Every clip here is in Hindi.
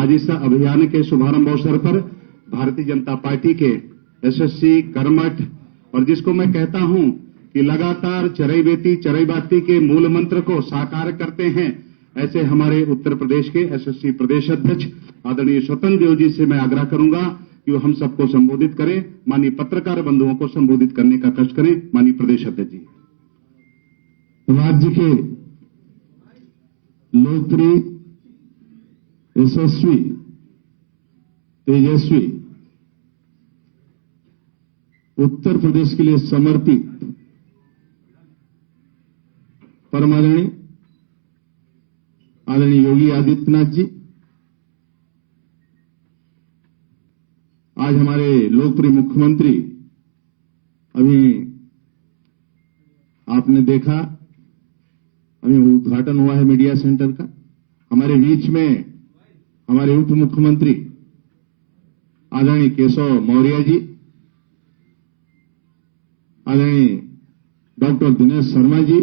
आज इस अभियान के शुभारंभ अवसर पर भारतीय जनता पार्टी के यशस्वी, कर्मठ और जिसको मैं कहता हूं कि लगातार चरैवेति चरैबाती के मूल मंत्र को साकार करते हैं, ऐसे हमारे उत्तर प्रदेश के यशस्वी प्रदेश अध्यक्ष आदरणीय स्वतंत्र देव जी से मैं आग्रह करूंगा कि वो हम सबको संबोधित करें। माननीय पत्रकार बंधुओं को संबोधित करने का कष्ट करें। माननीय प्रदेश अध्यक्ष जी। राज्य के लोकप्रिय, यशस्वी, तेजस्वी, उत्तर प्रदेश के लिए समर्पित परम आदरणीय योगी आदित्यनाथ जी, आज हमारे लोकप्रिय मुख्यमंत्री, अभी आपने देखा, अभी उद्घाटन हुआ है मीडिया सेंटर का। हमारे बीच में हमारे उप मुख्यमंत्री आदरणीय केशव मौर्य जी, आदरणीय डॉक्टर दिनेश शर्मा जी,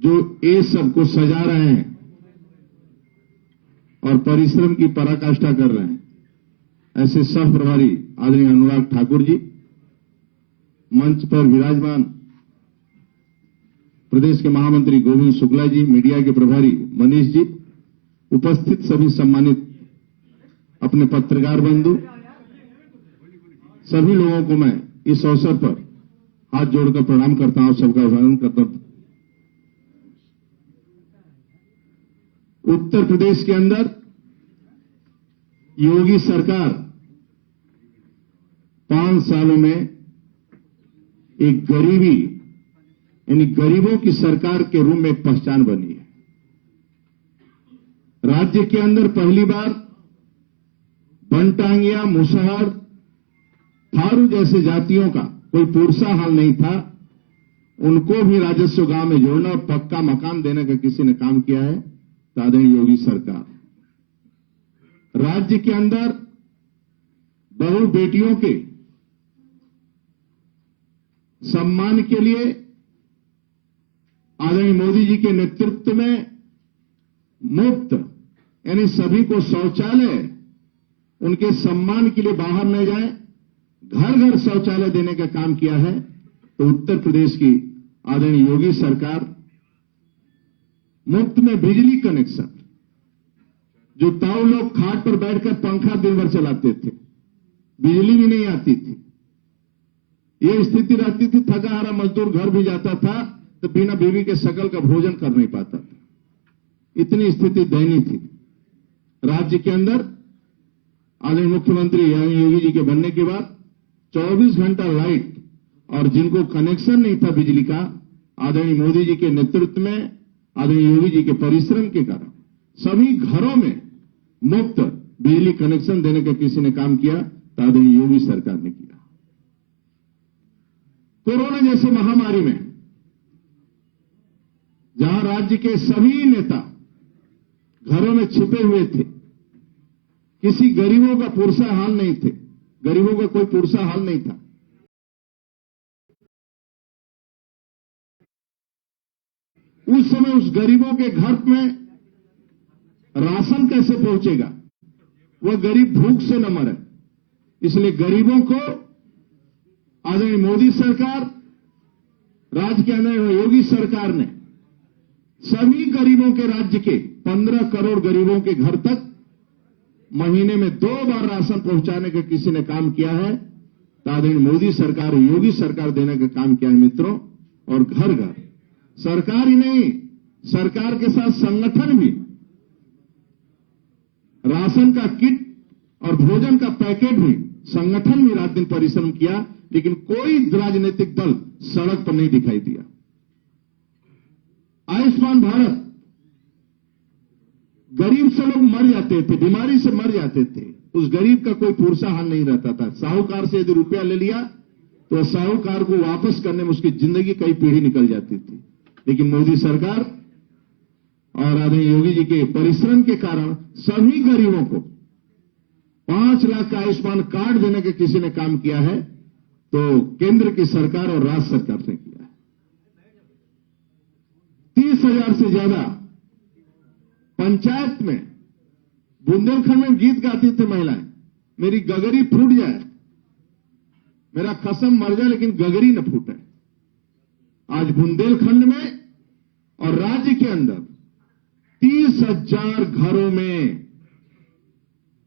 जो ये सबको सजा रहे हैं और परिश्रम की पराकाष्ठा कर रहे हैं, ऐसे सह प्रभारी आदरणीय अनुराग ठाकुर जी, मंच पर विराजमान प्रदेश के महामंत्री गोविंद शुक्ला जी, मीडिया के प्रभारी मनीष जी, उपस्थित सभी सम्मानित अपने पत्रकार बंधु, सभी लोगों को मैं इस अवसर पर हाथ जोड़कर प्रणाम करता हूं, सबका अभिनंदन करता हूं। उत्तर प्रदेश के अंदर योगी सरकार 5 सालों में एक गरीबी यानी गरीबों की सरकार के रूप में एक पहचान बनी है। राज्य के अंदर पहली बार बनटांगिया, मुसहर, थारू जैसे जातियों का कोई पुरसा हाल नहीं था, उनको भी राजस्व गांव में जोड़ना और पक्का मकान देने का किसी ने काम किया है, तो आदरणीय योगी सरकार। राज्य के अंदर बहु बेटियों के सम्मान के लिए आदरणीय मोदी जी के नेतृत्व में मुफ्त यानी सभी को शौचालय उनके सम्मान के लिए बाहर न जाए, घर घर शौचालय देने का काम किया है, तो उत्तर प्रदेश की आदरणीय योगी सरकार मुफ्त में बिजली कनेक्शन, जो ताऊ लोग खाट पर बैठकर पंखा दिन भर चलाते थे, बिजली भी नहीं आती थी, ये स्थिति रहती थी, थका हारा मजदूर घर भी जाता था तो बिना बीवी के शकल का भोजन कर नहीं पाता था, इतनी स्थिति दयनीय थी। राज्य के अंदर आदरणीय मुख्यमंत्री योगी जी के बनने के बाद 24 घंटा लाइट, और जिनको कनेक्शन नहीं था बिजली का, आदरणीय मोदी जी के नेतृत्व में, आदरणीय योगी जी के परिश्रम के कारण सभी घरों में मुफ्त बिजली कनेक्शन देने का किसी ने काम किया तो आदरणीय योगी सरकार ने किया। कोरोना जैसी महामारी में जहां राज्य के सभी नेता घरों में छिपे हुए थे, किसी गरीबों का पुरसा हाल नहीं थे, गरीबों का कोई पुरसा हाल नहीं था, उस समय उस गरीबों के घर में राशन कैसे पहुंचेगा, वह गरीब भूख से न मरे, इसलिए गरीबों को आदरणीय मोदी सरकार, राज्य के अंदर योगी सरकार ने सभी गरीबों के, राज्य के 15 करोड़ गरीबों के घर तक महीने में 2 बार राशन पहुंचाने का किसी ने काम किया है तो आदरणीय मोदी सरकार, योगी सरकार देने का काम किया है मित्रों। और घर घर सरकार ही नहीं, सरकार के साथ संगठन भी राशन का किट और भोजन का पैकेट भी, संगठन भी रात दिन परिश्रम किया, लेकिन कोई राजनीतिक दल सड़क पर नहीं दिखाई दिया। आयुष्मान भारत, गरीब से लोग मर जाते थे, बीमारी से मर जाते थे, उस गरीब का कोई पुरसा हाल नहीं रहता था। साहूकार से यदि रुपया ले लिया तो साहूकार को वापस करने में उसकी जिंदगी कई पीढ़ी निकल जाती थी, लेकिन मोदी सरकार और आदरणीय योगी जी के परिश्रम के कारण सभी गरीबों को 5 लाख का आयुष्मान कार्ड देने का किसी ने काम किया है तो केंद्र की सरकार और राज्य सरकार ने किया है। 30,000 से ज्यादा पंचायत में, बुंदेलखंड में गीत गाती थी महिलाएं, मेरी गगरी फूट जाए, मेरा कसम मर जाए लेकिन गगरी न फूटे। आज बुंदेलखंड में और राज्य के अंदर 30,000 घरों में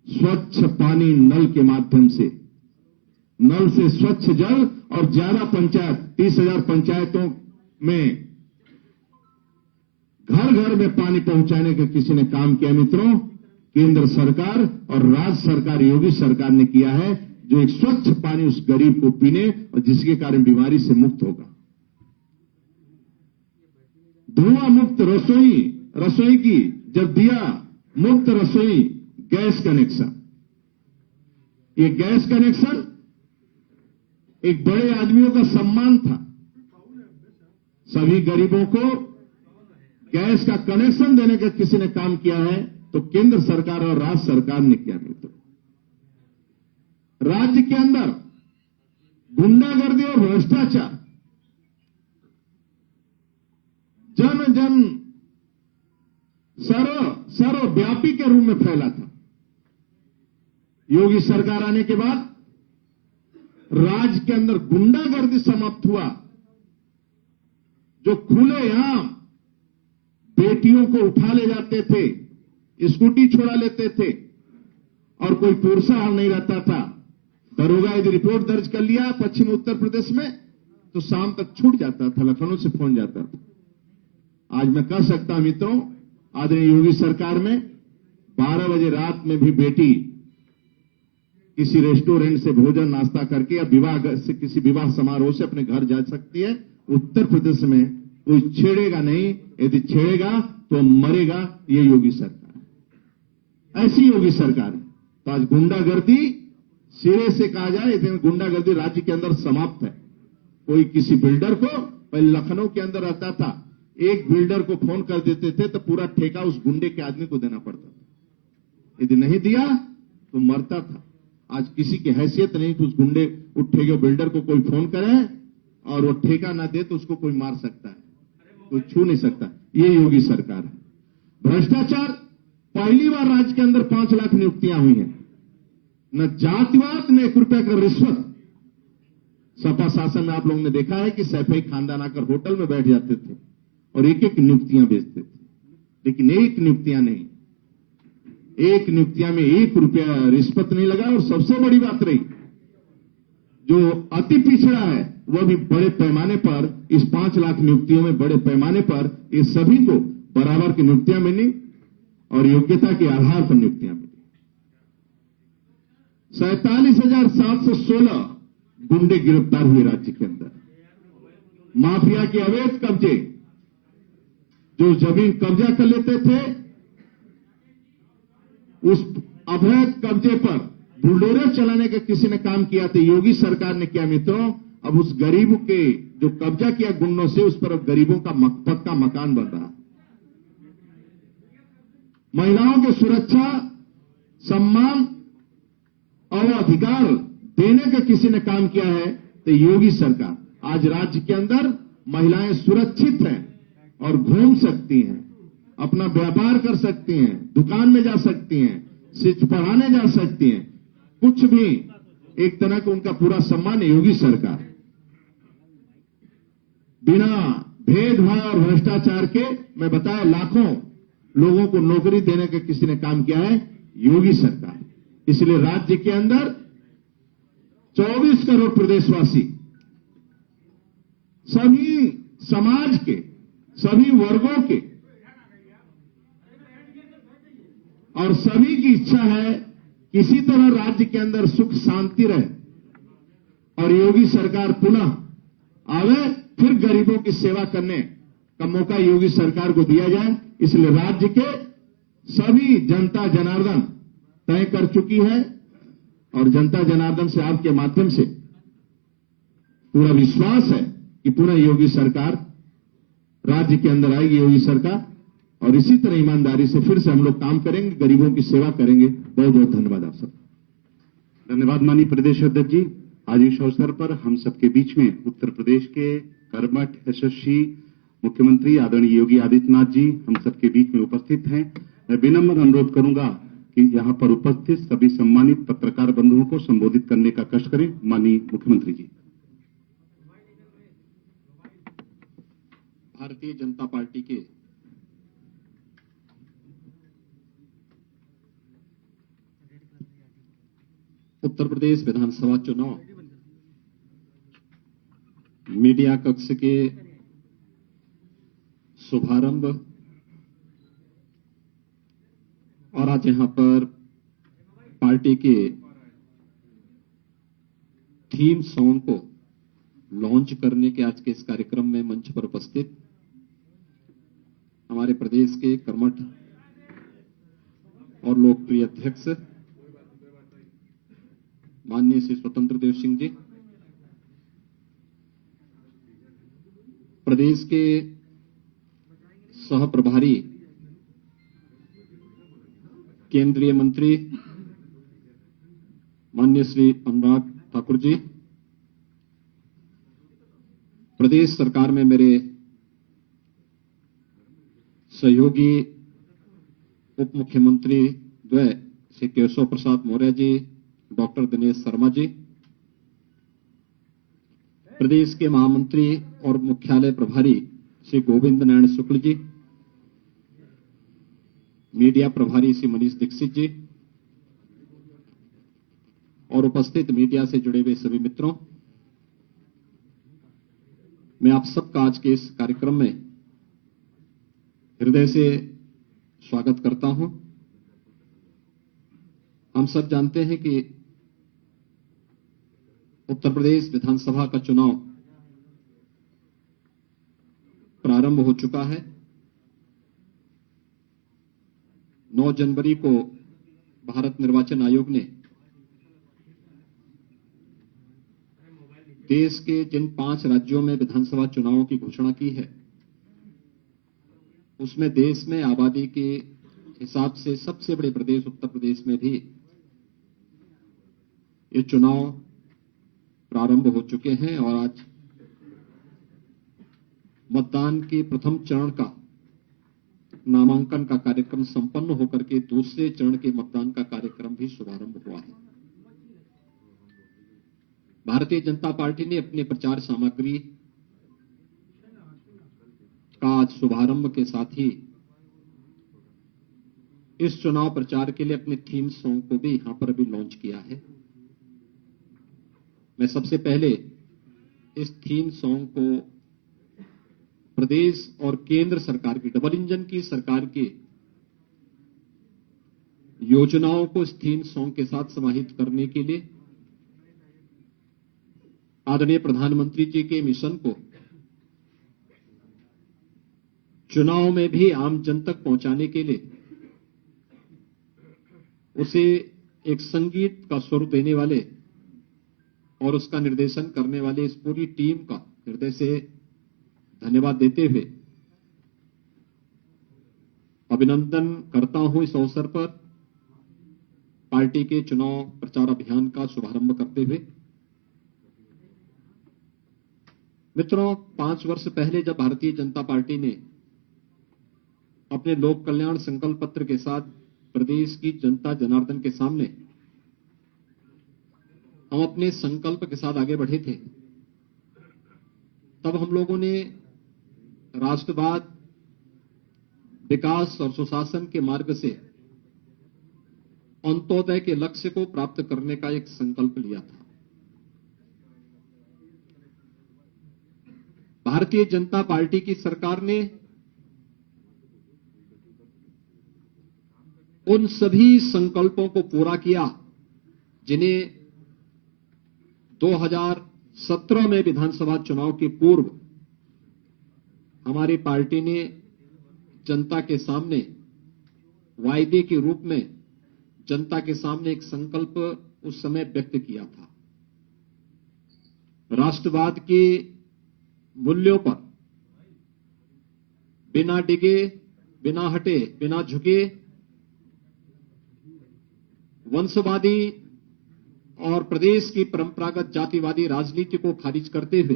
स्वच्छ पानी नल के माध्यम से, नल से स्वच्छ जल, और 11 पंचायत, 30,000 पंचायतों में घर घर में पानी पहुंचाने का किसी ने काम किया मित्रों। केंद्र सरकार और राज्य सरकार, योगी सरकार ने किया है, जो एक स्वच्छ पानी उस गरीब को पीने और जिसके कारण बीमारी से मुक्त होगा। धुआं मुक्त रसोई की जब दिया, मुक्त रसोई गैस कनेक्शन, ये गैस कनेक्शन एक बड़े आदमियों का सम्मान था। सभी गरीबों को गैस का कनेक्शन देने का किसी ने काम किया है तो केंद्र सरकार और राज्य सरकार ने किया मित्रों। राज्य के अंदर गुंडागर्दी और भ्रष्टाचार जन सर्वव्यापी के रूप में फैला था। योगी सरकार आने के बाद राज्य के अंदर गुंडागर्दी समाप्त हुआ। जो खुलेआम बेटियों को उठा ले जाते थे, स्कूटी छुड़ा लेते थे और कोई पुरसा हाल नहीं रहता था। दरोगा यदि रिपोर्ट दर्ज कर लिया पश्चिम उत्तर प्रदेश में तो शाम तक छूट जाता था, लखनऊ से फोन जाता था। आज मैं कह सकता हूं मित्रों, आदरणीय योगी सरकार में 12 बजे रात में भी बेटी किसी रेस्टोरेंट से भोजन नाश्ता करके या विवाह से, किसी विवाह समारोह से अपने घर जा सकती है। उत्तर प्रदेश में कोई छेड़ेगा नहीं, यदि छेड़ेगा तो मरेगा। ये योगी सरकार है, ऐसी योगी सरकार है। तो आज गुंडागर्दी सिरे से कहा जाए, इतनी गुंडागर्दी राज्य के अंदर समाप्त है। कोई किसी बिल्डर को, पहले लखनऊ के अंदर रहता था, एक बिल्डर को फोन कर देते थे तो पूरा ठेका उस गुंडे के आदमी को देना पड़ता था। यदि नहीं दिया तो मरता था। आज किसी की हैसियत नहीं कि उस गुंडे, उठेगा बिल्डर को कोई फोन करे और वो ठेका ना दे तो उसको कोई मार सकता है, कोई छू नहीं सकता। ये योगी सरकार है। भ्रष्टाचार, पहली बार राज्य के अंदर 5 लाख नियुक्तियां हुई हैं। न जातिवाद न 1 रुपया का रिश्वत सपा शासन में आप लोगों ने देखा है कि सैफई खानदान आकर होटल में बैठ जाते थे और एक एक नियुक्तियां बेचते थे, लेकिन एक नियुक्तियां नहीं, एक नियुक्तियां में 1 रुपया रिश्वत नहीं लगा। और सबसे बड़ी बात रही, जो अति पिछड़ा है वह भी बड़े पैमाने पर, इस 5 लाख नियुक्तियों में बड़े पैमाने पर ये सभी को बराबर की नियुक्तियां मिली और योग्यता के आधार पर नियुक्तियां मिली। 47,716 गुंडे गिरफ्तार हुए राज्य के अंदर। माफिया के अवैध कब्जे, जो जमीन कब्जा कर लेते थे, उस अवैध कब्जे पर बुलडोजर चलाने का किसी ने काम किया तो योगी सरकार ने किया मित्रों। अब उस गरीब के जो कब्जा किया गुंडों से, उस पर अब गरीबों का पक्का मकान बन रहा है। महिलाओं की सुरक्षा, सम्मान और अधिकार देने का किसी ने काम किया है तो योगी सरकार। आज राज्य के अंदर महिलाएं सुरक्षित हैं और घूम सकती हैं, अपना व्यापार कर सकती हैं, दुकान में जा सकती हैं, शिक्षा पढ़ाने जा सकती हैं, कुछ भी एक तरह का उनका पूरा सम्मान है। योगी सरकार बिना भेदभाव और भ्रष्टाचार के, मैं बताया, लाखों लोगों को नौकरी देने का किसी ने काम किया है, योगी सरकार। इसलिए राज्य के अंदर 24 करोड़ प्रदेशवासी, सभी समाज के, सभी वर्गों के और सभी की इच्छा है किसी तरह राज्य के अंदर सुख शांति रहे और योगी सरकार पुनः आवे, फिर गरीबों की सेवा करने का मौका योगी सरकार को दिया जाए। इसलिए राज्य के सभी जनता जनार्दन तय कर चुकी है और जनता जनार्दन से आपके माध्यम से पूरा विश्वास है कि पुनः योगी सरकार राज्य के अंदर आएगी, योगी सरकार, और इसी तरह ईमानदारी से फिर से हम लोग काम करेंगे, गरीबों की सेवा करेंगे। बहुत बहुत धन्यवाद आप सब। धन्यवाद माननीय प्रदेश अध्यक्ष जी। आज इस अवसर पर हम सबके बीच में उत्तर प्रदेश के कर्मठ यशस्वी मुख्यमंत्री आदरणीय योगी आदित्यनाथ जी हम सबके बीच में उपस्थित हैं। मैं विनम्र अनुरोध करूंगा कि यहां पर उपस्थित सभी सम्मानित पत्रकार बंधुओं को संबोधित करने का कष्ट करें। माननीय मुख्यमंत्री जी। भारतीय जनता पार्टी के उत्तर प्रदेश विधानसभा चुनाव मीडिया कक्ष के शुभारंभ और आज यहां पर पार्टी के थीम सॉन्ग को लॉन्च करने के आज के इस कार्यक्रम में मंच पर उपस्थित हमारे प्रदेश के कर्मठ और लोकप्रिय अध्यक्ष माननीय श्री स्वतंत्र देव सिंह जी, प्रदेश के सह प्रभारी केंद्रीय मंत्री माननीय श्री अनुराग ठाकुर जी, प्रदेश सरकार में मेरे सहयोगी उप मुख्यमंत्री द्वय श्री केशव प्रसाद मौर्य जी, डॉक्टर दिनेश शर्मा जी, प्रदेश के महामंत्री और मुख्यालय प्रभारी श्री गोविंद नारायण शुक्ल जी, मीडिया प्रभारी श्री मनीष दीक्षित जी और उपस्थित मीडिया से जुड़े हुए सभी मित्रों, मैं आप सबका आज के इस कार्यक्रम में हृदय से स्वागत करता हूं। हम सब जानते हैं कि उत्तर प्रदेश विधानसभा का चुनाव प्रारंभ हो चुका है। 9 जनवरी को भारत निर्वाचन आयोग ने देश के जिन 5 राज्यों में विधानसभा चुनावों की घोषणा की है, उसमें देश में आबादी के हिसाब से सबसे बड़े प्रदेश उत्तर प्रदेश में भी ये चुनाव प्रारंभ हो चुके हैं और आज मतदान के प्रथम चरण का नामांकन का कार्यक्रम संपन्न होकर के दूसरे चरण के मतदान का कार्यक्रम भी शुभारंभ हुआ है। भारतीय जनता पार्टी ने अपने प्रचार सामग्री का आज शुभारंभ के साथ ही इस चुनाव प्रचार के लिए अपने थीम सॉन्ग को भी यहां पर अभी लॉन्च किया है। मैं सबसे पहले इस थीम सॉन्ग को प्रदेश और केंद्र सरकार की डबल इंजन की सरकार की योजनाओं को इस थीम सॉन्ग के साथ समाहित करने के लिए आदरणीय प्रधानमंत्री जी के मिशन को चुनाव में भी आम जन तक पहुंचाने के लिए उसे एक संगीत का स्वरूप देने वाले और उसका निर्देशन करने वाले इस पूरी टीम का हृदय से धन्यवाद देते हुए अभिनंदन करता हूं इस अवसर पर पार्टी के चुनाव प्रचार अभियान का शुभारंभ करते हुए। मित्रों, 5 वर्ष पहले जब भारतीय जनता पार्टी ने अपने लोक कल्याण संकल्प पत्र के साथ प्रदेश की जनता जनार्दन के सामने हम अपने संकल्प के साथ आगे बढ़े थे, तब हम लोगों ने राष्ट्रवाद, विकास और सुशासन के मार्ग से अंत्योदय के लक्ष्य को प्राप्त करने का एक संकल्प लिया था। भारतीय जनता पार्टी की सरकार ने उन सभी संकल्पों को पूरा किया जिन्हें 2017 में विधानसभा चुनाव के पूर्व हमारी पार्टी ने जनता के सामने वायदे के रूप में जनता के सामने एक संकल्प उस समय व्यक्त किया था। राष्ट्रवाद के मूल्यों पर बिना डिगे, बिना हटे, बिना झुके वंशवादी और प्रदेश की परंपरागत जातिवादी राजनीति को खारिज करते हुए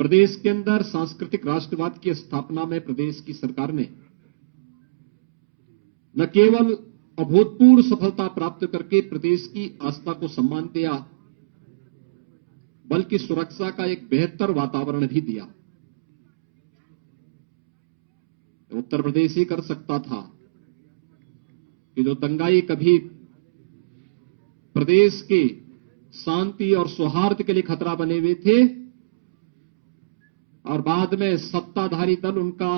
प्रदेश के अंदर सांस्कृतिक राष्ट्रवाद की स्थापना में प्रदेश की सरकार ने न केवल अभूतपूर्व सफलता प्राप्त करके प्रदेश की आस्था को सम्मान दिया, बल्कि सुरक्षा का एक बेहतर वातावरण भी दिया। उत्तर प्रदेश ही कर सकता था कि जो दंगाई कभी प्रदेश की शांति और सौहार्द के लिए खतरा बने हुए थे और बाद में सत्ताधारी दल उनका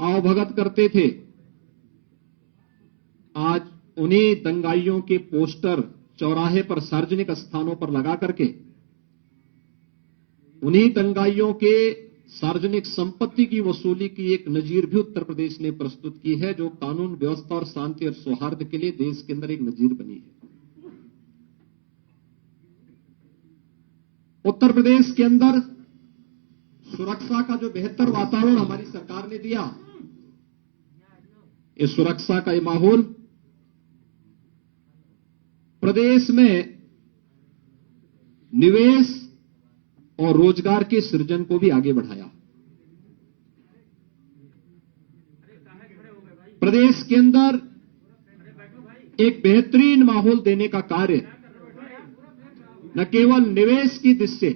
आवभगत करते थे, आज उन्हीं दंगाइयों के पोस्टर चौराहे पर सार्वजनिक स्थानों पर लगा करके उन्हीं दंगाइयों के सार्वजनिक संपत्ति की वसूली की एक नजीर भी उत्तर प्रदेश ने प्रस्तुत की है, जो कानून व्यवस्था और शांति और सौहार्द के लिए देश के अंदर एक नजीर बनी है। उत्तर प्रदेश के अंदर सुरक्षा का जो बेहतर वातावरण हमारी सरकार ने दिया, इस सुरक्षा का ये माहौल प्रदेश में निवेश और रोजगार के सृजन को भी आगे बढ़ाया। प्रदेश के अंदर एक बेहतरीन माहौल देने का कार्य न केवल निवेश की दृष्टि से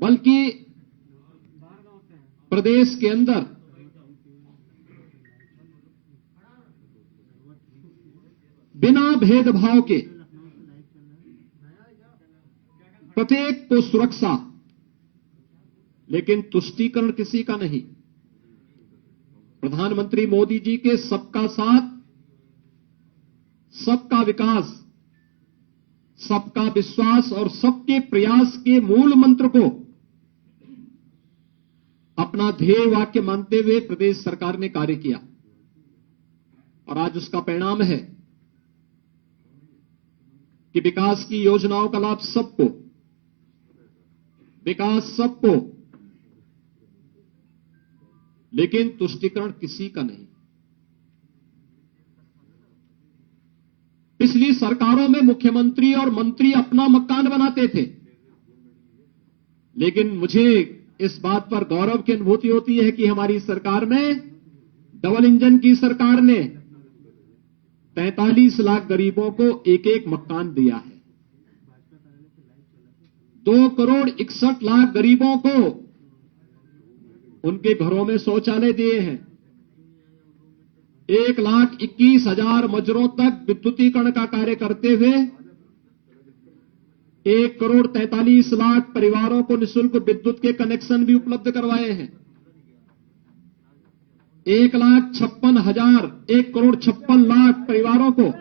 बल्कि प्रदेश के अंदर बिना भेदभाव के प्रत्येक को सुरक्षा, लेकिन तुष्टीकरण किसी का नहीं। प्रधानमंत्री मोदी जी के सबका साथ, सबका विकास, सबका विश्वास और सबके प्रयास के मूल मंत्र को अपना ध्येय वाक्य मानते हुए प्रदेश सरकार ने कार्य किया और आज उसका परिणाम है कि विकास की योजनाओं का लाभ सबको, विकास सबको, लेकिन तुष्टीकरण किसी का नहीं। पिछली सरकारों में मुख्यमंत्री और मंत्री अपना मकान बनाते थे, लेकिन मुझे इस बात पर गौरव की अनुभूति होती है कि हमारी सरकार में, डबल इंजन की सरकार ने 43 लाख गरीबों को एक एक मकान दिया है। 2,61,00,000 गरीबों को उनके घरों में शौचालय दिए हैं। 1,21,000 मजरों तक विद्युतीकरण का कार्य करते हुए 1,43,00,000 परिवारों को निःशुल्क विद्युत के कनेक्शन भी उपलब्ध करवाए हैं। 1,56,000 परिवारों को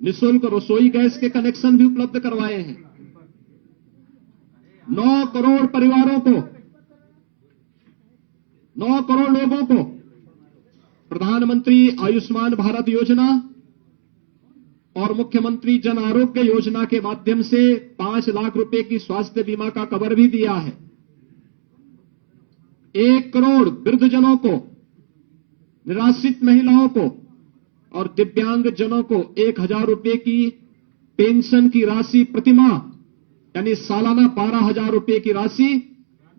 निःशुल्क रसोई गैस के कनेक्शन भी उपलब्ध करवाए हैं। 9 करोड़ परिवारों को, 9 करोड़ लोगों को प्रधानमंत्री आयुष्मान भारत योजना और मुख्यमंत्री जन आरोग्य योजना के माध्यम से 5 लाख रुपए की स्वास्थ्य बीमा का कवर भी दिया है। 1 करोड़ वृद्धजनों को, निराश्रित महिलाओं को और दिव्यांग जनों को 1,000 रुपए की पेंशन की राशि प्रतिमाह यानी सालाना 12,000 रुपए की राशि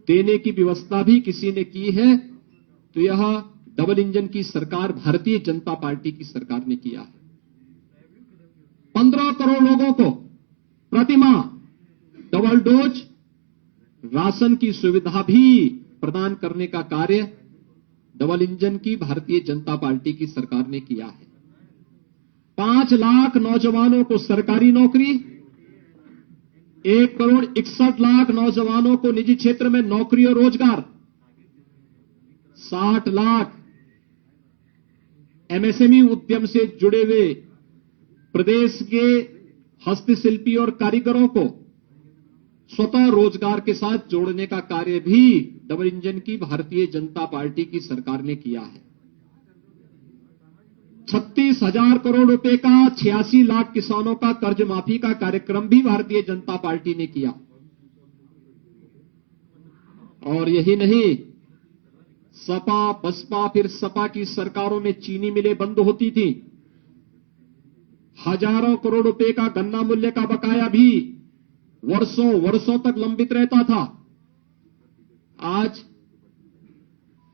देने की व्यवस्था भी किसी ने की है, तो यह डबल इंजन की सरकार भारतीय जनता पार्टी की सरकार ने किया है। 15 करोड़ लोगों को प्रतिमाह डबल डोज राशन की सुविधा भी प्रदान करने का कार्य डबल इंजन की भारतीय जनता पार्टी की सरकार ने किया है। 5 लाख नौजवानों को सरकारी नौकरी, 1,61,00,000 नौजवानों को निजी क्षेत्र में नौकरी और रोजगार, 60 लाख एमएसएमई उद्यम से जुड़े हुए प्रदेश के हस्तशिल्पी और कारीगरों को स्वतः रोजगार के साथ जोड़ने का कार्य भी डबल इंजन की भारतीय जनता पार्टी की सरकार ने किया है। 36,000 करोड़ रुपए का 86 लाख किसानों का कर्ज माफी का कार्यक्रम भी भारतीय जनता पार्टी ने किया। और यही नहीं, सपा बसपा फिर सपा की सरकारों में चीनी मिलें बंद होती थी। हजारों करोड़ रुपए का गन्ना मूल्य का बकाया भी वर्षों वर्षों तक लंबित रहता था। आज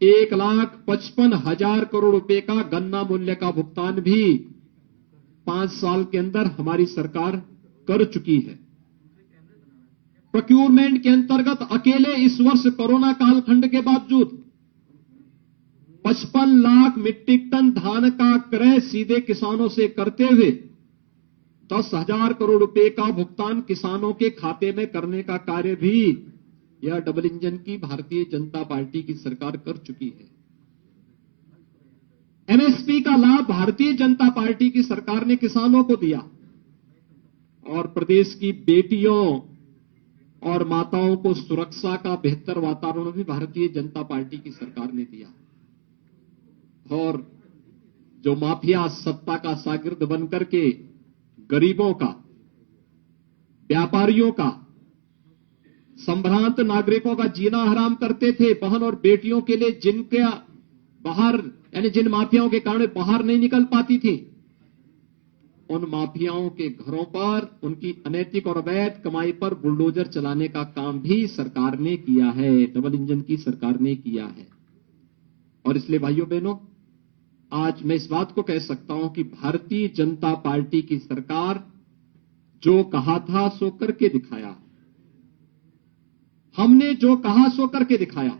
1,55,000 करोड़ रुपए का गन्ना मूल्य का भुगतान भी 5 साल के अंदर हमारी सरकार कर चुकी है। प्रोक्योरमेंट के अंतर्गत अकेले इस वर्ष कोरोना कालखंड के बावजूद 55 लाख मीट्रिक टन धान का क्रय सीधे किसानों से करते हुए 10,000 करोड़ रुपए का भुगतान किसानों के खाते में करने का कार्य भी यह डबल इंजन की भारतीय जनता पार्टी की सरकार कर चुकी है। एमएसपी का लाभ भारतीय जनता पार्टी की सरकार ने किसानों को दिया और प्रदेश की बेटियों और माताओं को सुरक्षा का बेहतर वातावरण भी भारतीय जनता पार्टी की सरकार ने दिया। और जो माफिया सत्ता का शागिर्द बनकर के गरीबों का, व्यापारियों का, संभ्रांत नागरिकों का जीना हराम करते थे, बहन और बेटियों के लिए जिनके बाहर यानी जिन माफियाओं के कारण बाहर नहीं निकल पाती थी, उन माफियाओं के घरों पर उनकी अनैतिक और अवैध कमाई पर बुलडोजर चलाने का काम भी सरकार ने किया है, डबल इंजन की सरकार ने किया है। और इसलिए भाइयों बहनों, आज मैं इस बात को कह सकता हूं कि भारतीय जनता पार्टी की सरकार जो कहा था सो करके दिखाया। हमने जो कहा सो करके दिखाया।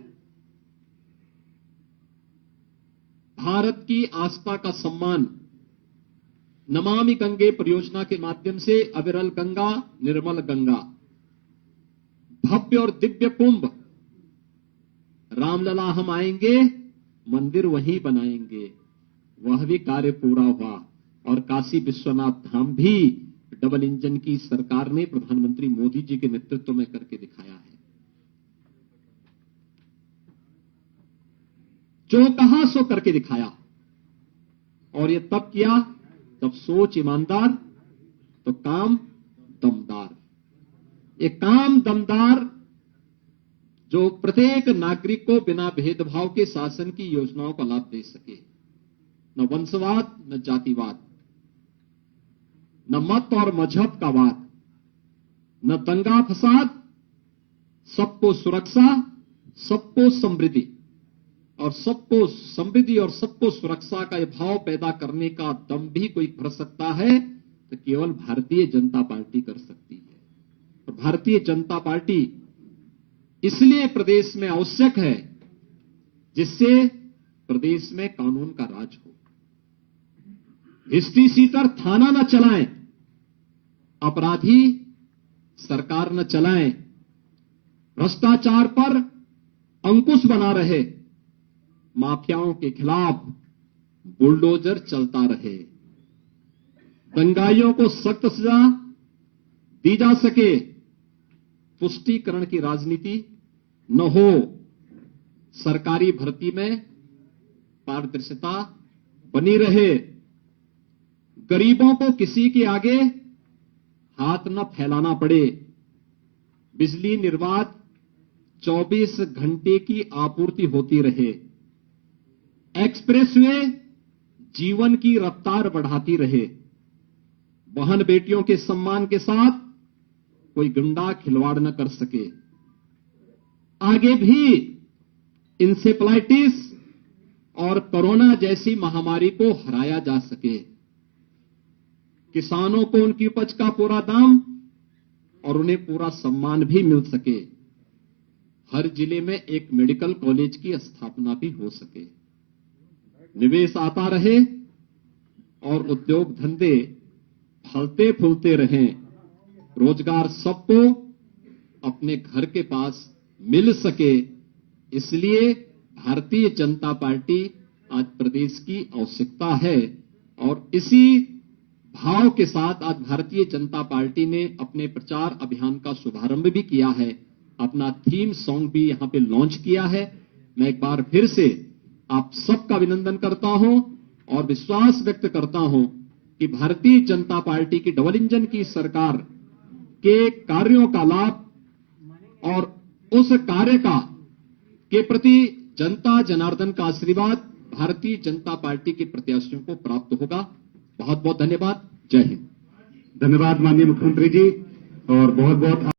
भारत की आस्था का सम्मान नमामि गंगे परियोजना के माध्यम से अविरल गंगा, निर्मल गंगा, भव्य और दिव्य कुंभ, रामलला हम आएंगे, मंदिर वहीं बनाएंगे, वह भी कार्य पूरा हुआ। और काशी विश्वनाथ धाम भी डबल इंजन की सरकार ने प्रधानमंत्री मोदी जी के नेतृत्व में करके दिखाया है। जो कहा सो करके दिखाया। और ये तब किया जब सोच ईमानदार तो काम दमदार। ये काम दमदार जो प्रत्येक नागरिक को बिना भेदभाव के शासन की योजनाओं का लाभ दे सके। न वंशवाद, न जातिवाद, न मत और मजहब का वाद, न दंगा फसाद, सबको सुरक्षा, सबको समृद्धि। और सबको समृद्धि और सबको सुरक्षा का ये भाव पैदा करने का दम भी कोई भर सकता है तो केवल भारतीय जनता पार्टी कर सकती है। और भारतीय जनता पार्टी इसलिए प्रदेश में आवश्यक है जिससे प्रदेश में कानून का राज हो। हिस्ट्री सीटर थाना न चलाएं, अपराधी सरकार न चलाएं, भ्रष्टाचार पर अंकुश बना रहे, माफियाओं के खिलाफ बुलडोजर चलता रहे, दंगाइयों को सख्त सजा दी जा सके, पुष्टिकरण की राजनीति न हो, सरकारी भर्ती में पारदर्शिता बनी रहे, गरीबों को किसी के आगे हाथ न फैलाना पड़े, बिजली निर्बाध 24 घंटे की आपूर्ति होती रहे, एक्सप्रेसवे जीवन की रफ्तार बढ़ाती रहे, बहन बेटियों के सम्मान के साथ कोई गुंडा खिलवाड़ न कर सके, आगे भी इंसेफ्लाइटिस और कोरोना जैसी महामारी को हराया जा सके, किसानों को उनकी उपज का पूरा दाम और उन्हें पूरा सम्मान भी मिल सके, हर जिले में एक मेडिकल कॉलेज की स्थापना भी हो सके, निवेश आता रहे और उद्योग धंधे फलते फूलते रहें, रोजगार सबको अपने घर के पास मिल सके। इसलिए भारतीय जनता पार्टी आज प्रदेश की आवश्यकता है और इसी भाव के साथ आज भारतीय जनता पार्टी ने अपने प्रचार अभियान का शुभारंभ भी किया है, अपना थीम सॉन्ग भी यहां पे लॉन्च किया है। मैं एक बार फिर से आप सबका अभिनंदन करता हूं और विश्वास व्यक्त करता हूं कि भारतीय जनता पार्टी की डबल इंजन की सरकार के कार्यों का लाभ और उस कार्य के प्रति जनता जनार्दन का आशीर्वाद भारतीय जनता पार्टी के प्रत्याशियों को प्राप्त होगा। बहुत बहुत धन्यवाद। जय हिंद। धन्यवाद माननीय मुख्यमंत्री जी और बहुत बहुत